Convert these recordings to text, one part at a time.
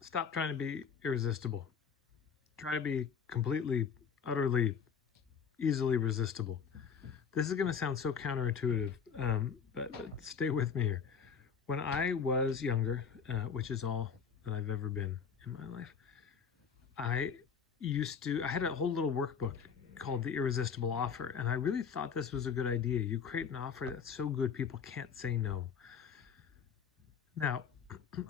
Stop trying to be irresistible. Try to be completely, utterly, easily resistible. This is going to sound so counterintuitive, but stay with me here. When I was younger, which is all that I've ever been in my life, I I had a whole little workbook called the Irresistible Offer, and I really thought this was a good idea. You create an offer that's so good people can't say no. Now,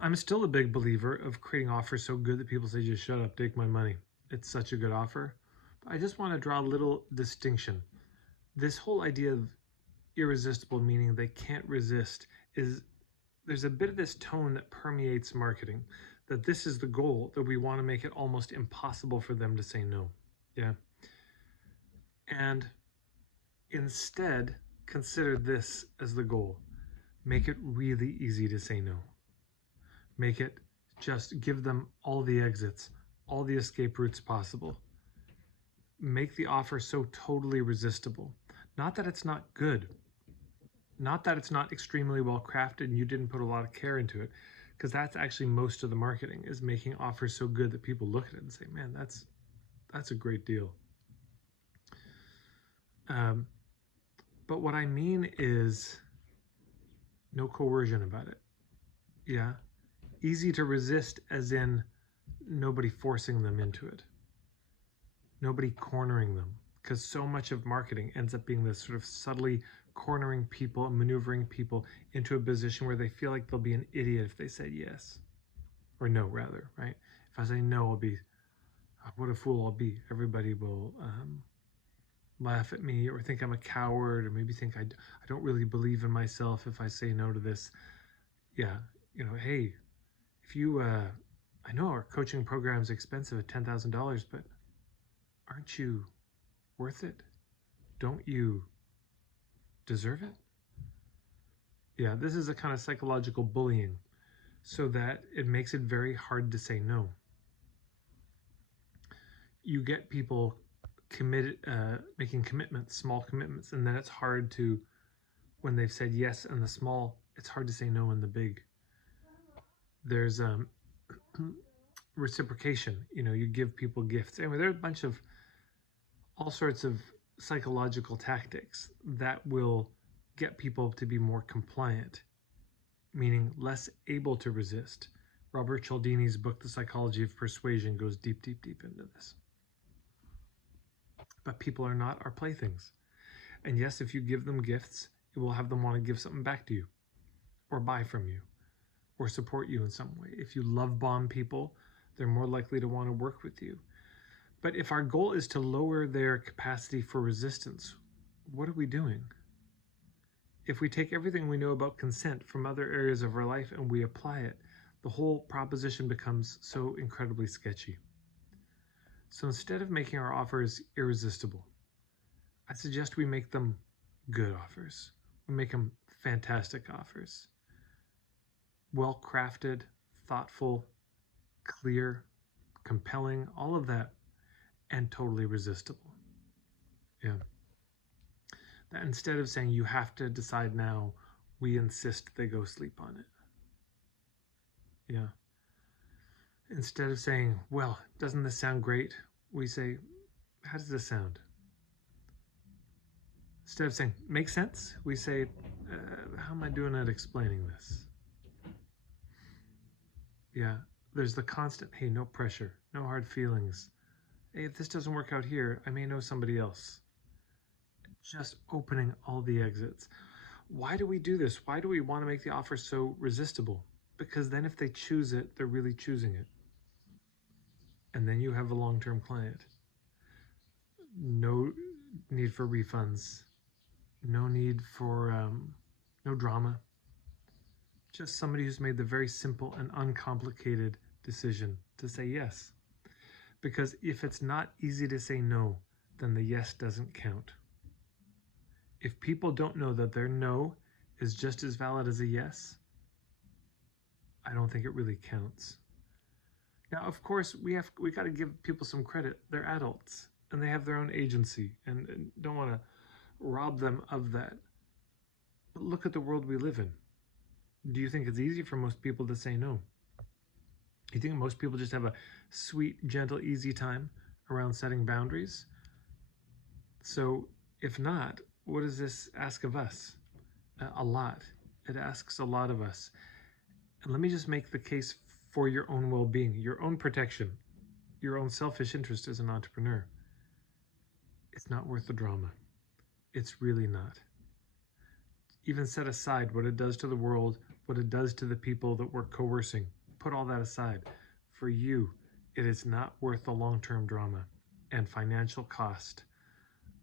I'm still a big believer of creating offers so good that people say, just shut up, take my money. It's such a good offer. But I just want to draw a little distinction. This whole idea of irresistible, meaning they can't resist, is there's a bit of this tone that permeates marketing, that this is the goal, that we want to make it almost impossible for them to say no. Yeah. And instead, consider this as the goal. Make it really easy to say no. Make it just give them all the exits, all the escape routes possible. Make the offer so totally resistible. Not that it's not good. Not that it's not extremely well crafted and you didn't put a lot of care into it, because that's actually most of the marketing, is making offers so good that people look at it and say, man, that's a great deal. But what I mean is no coercion about it. Yeah. Easy to resist, as in nobody forcing them into it. Nobody cornering them. Because so much of marketing ends up being this sort of subtly cornering people and maneuvering people into a position where they feel like they'll be an idiot if they say yes. Or no, rather, right? If I say no, I'll be, what a fool I'll be. Everybody will laugh at me or think I'm a coward, or maybe think I don't really believe in myself if I say no to this. Yeah, hey, if you, I know our coaching program is expensive at $10,000, but aren't you worth it? Don't you deserve it? Yeah, this is a kind of psychological bullying, so that it makes it very hard to say no. You get people committed, making commitments, small commitments, and then it's hard to, when they've said yes in the small, it's hard to say no in the big. There's reciprocation. You give people gifts. Anyway, there are a bunch of all sorts of psychological tactics that will get people to be more compliant, meaning less able to resist. Robert Cialdini's book, The Psychology of Persuasion, goes deep, deep, deep into this. But people are not our playthings. And yes, if you give them gifts, it will have them want to give something back to you, or buy from you, or support you in some way. If you love bomb people, they're more likely to want to work with you. But if our goal is to lower their capacity for resistance, what are we doing? If we take everything we know about consent from other areas of our life and we apply it, the whole proposition becomes so incredibly sketchy. So instead of making our offers irresistible, I suggest we make them good offers. We make them fantastic offers. Well-crafted, thoughtful, clear, compelling, all of that, and totally resistible. Yeah. That instead of saying you have to decide now, we insist they go sleep on it. Yeah. Instead of saying, well, doesn't this sound great? We say, how does this sound? Instead of saying, makes sense? We say, how am I doing at explaining this? Yeah. There's the constant, hey, no pressure, no hard feelings. Hey, if this doesn't work out here, I may know somebody else. Just opening all the exits. Why do we do this? Why do we want to make the offer so resistible? Because then if they choose it, they're really choosing it. And then you have a long-term client. No need for refunds. No need for, no drama. Just somebody who's made the very simple and uncomplicated decision to say yes. Because if it's not easy to say no, then the yes doesn't count. If people don't know that their no is just as valid as a yes, I don't think it really counts. Now, of course, we got to give people some credit. They're adults and they have their own agency, and don't want to rob them of that. But look at the world we live in. Do you think it's easy for most people to say no? You think most people just have a sweet, gentle, easy time around setting boundaries? So if not, what does this ask of us? A lot. It asks a lot of us. And let me just make the case for your own well-being, your own protection, your own selfish interest as an entrepreneur. It's not worth the drama. It's really not. Even set aside what it does to the world, what it does to the people that we're coercing. Put all that aside. For you, it is not worth the long-term drama and financial cost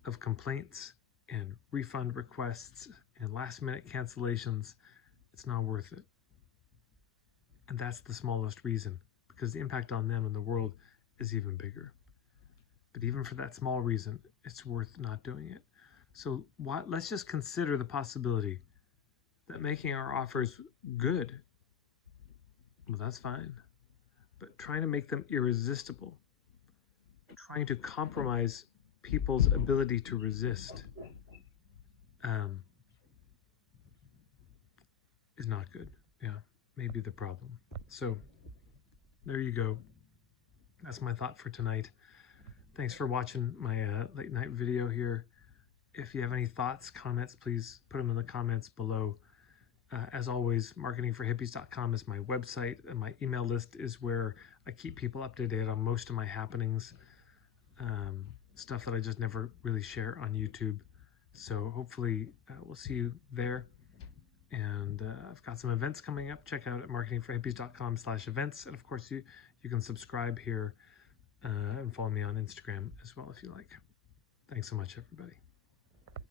of complaints and refund requests and last-minute cancellations. It's not worth it. And that's the smallest reason, because the impact on them and the world is even bigger. But even for that small reason, it's worth not doing it. So let's just consider the possibility that making our offers good, well, that's fine. But trying to make them irresistible, trying to compromise people's ability to resist, is not good. Yeah, maybe the problem. So there you go. That's my thought for tonight. Thanks for watching my late night video here. If you have any thoughts, comments, please put them in the comments below. As always, marketingforhippies.com is my website, and my email list is where I keep people up to date on most of my happenings, stuff that I just never really share on YouTube. So hopefully we'll see you there. And I've got some events coming up. Check out at marketingforhippies.com/events. And of course, you can subscribe here and follow me on Instagram as well if you like. Thanks so much, everybody.